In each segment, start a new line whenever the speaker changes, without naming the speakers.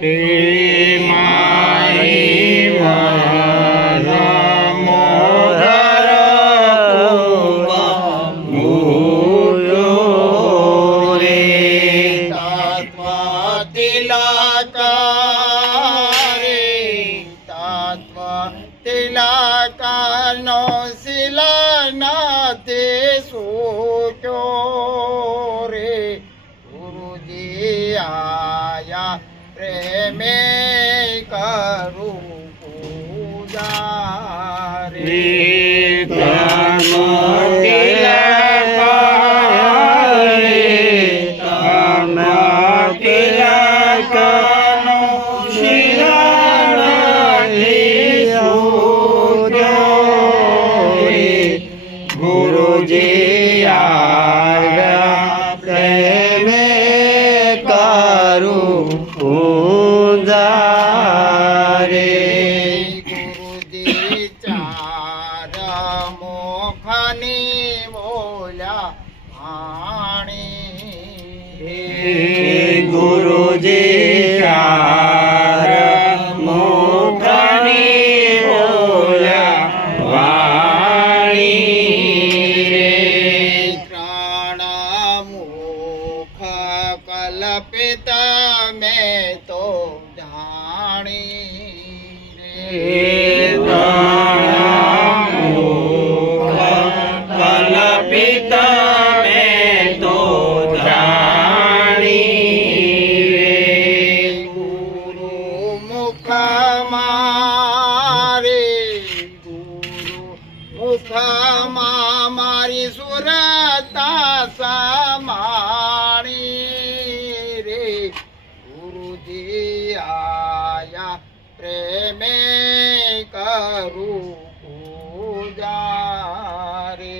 તે મારી મોધર મૂલ્યો રે
તિલકાનો ગુરુજી આયા પ્રેમે કરું પૂજા રે
ગુરુજી
ગુરુજી કલ્પિત મેં તો જાણી રે મારી સુરતા સમાણી રે ગુરુજી આયા પ્રેમે કરું પૂજા રે.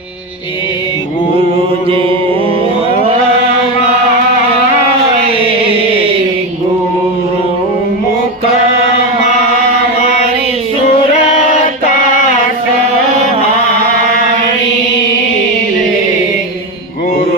ગુરુ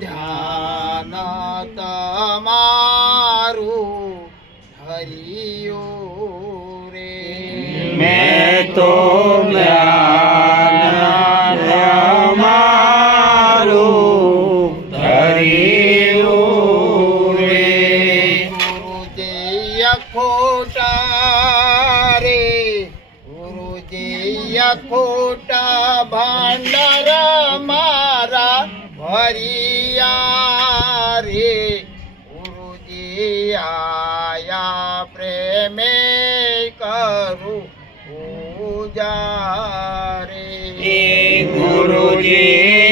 ધ્યાન તમારું હરિયો રે.
મેં તો જ્ઞાન અમારું હરિયું રે.
ગુરુજી ખોટા રે. ગુરુજી ખોટા ભાંડર મારા ભરિયા આયા પ્રેમે કરું પૂજા રે
ગુરુજી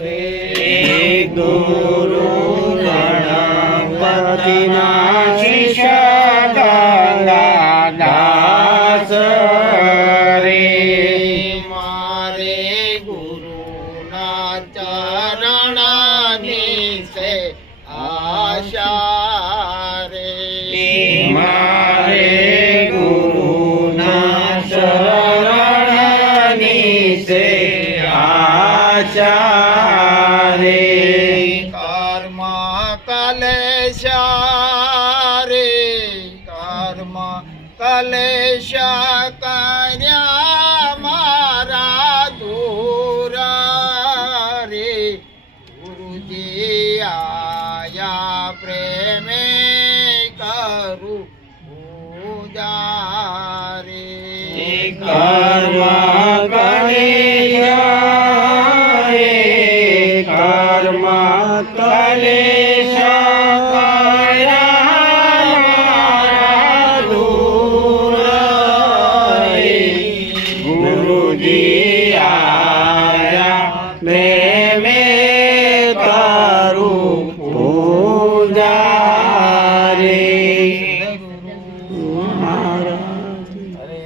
રે
ગુરુ ગણપતિના
શિષ્ય ગંગા દાસ રે
મારે ગુરુના ચરણની છે આશા રે
મારે
सारे कर्म कलेश कर्या मारा दूर
रे गुरुजी आया करु पूजा रे कर्म રે. ગુરુજી આયા ને